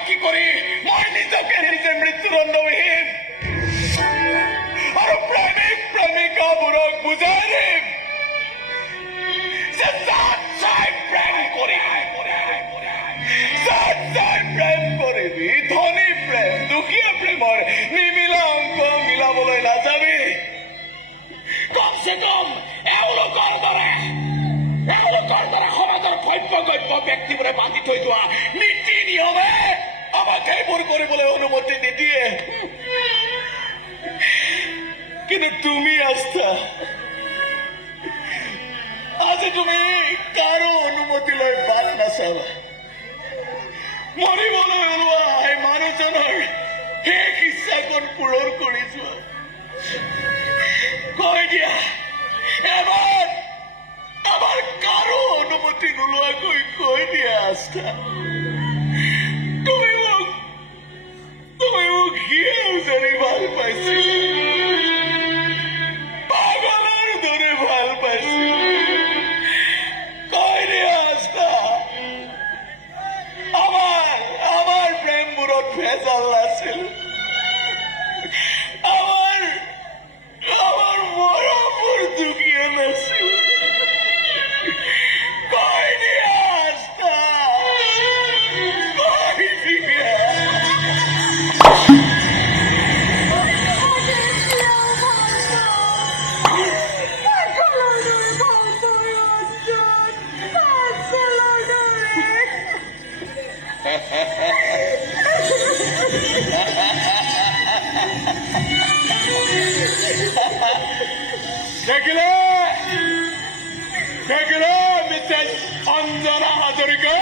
কি কৰি মই নিজকে নিজে মৃত্যুদণ্ডবিহীন আৰু প্ৰেমিক প্ৰেমিকাবোৰক বুজাই দিম যে যাক চাই প্ৰেম কৰিবি ধনী প্ৰেম দুখীয়া প্ৰেমৰ নিমিলা অংক মিলাবলৈ নাযাবি কমচে কম এওঁলোকৰ দৰে সমাজৰ ভব্য গব্য ব্যক্তিবোৰে বান্ধি থৈ যোৱা নীতি নিয়মে আমাক এইবোৰ কৰিবলৈ অনুমতি নিদিয়ে কিন্তু তুমি আস্থা আজি তুমি কাৰো অনুমতি লৈ বাট নাচাবা মৰিবলৈ ওলোৱা এই মানুহজনৰ শেষ ইচ্ছাকণ পূৰণ কৰি যোৱা কৈ দিয়া এবাৰ আমাৰ কাৰো অনুমতি নোলোৱাকৈ কৈ দিয়া আস্থা তুমি মোক হিয়াও জানি ভাল পাইছিল পাগলৰ দৰে ভাল পাইছিল কৈ দিয়া আস্থা আমাৰ প্ৰেমবোৰত ভেজাল নাছিল আমাৰ মৰমবোৰ দুখীয়া নাছিল কৈ দিয়া আস্থা কৈ দিয়া দেখিলে মিছেছ অঞ্জনা হাজৰিকা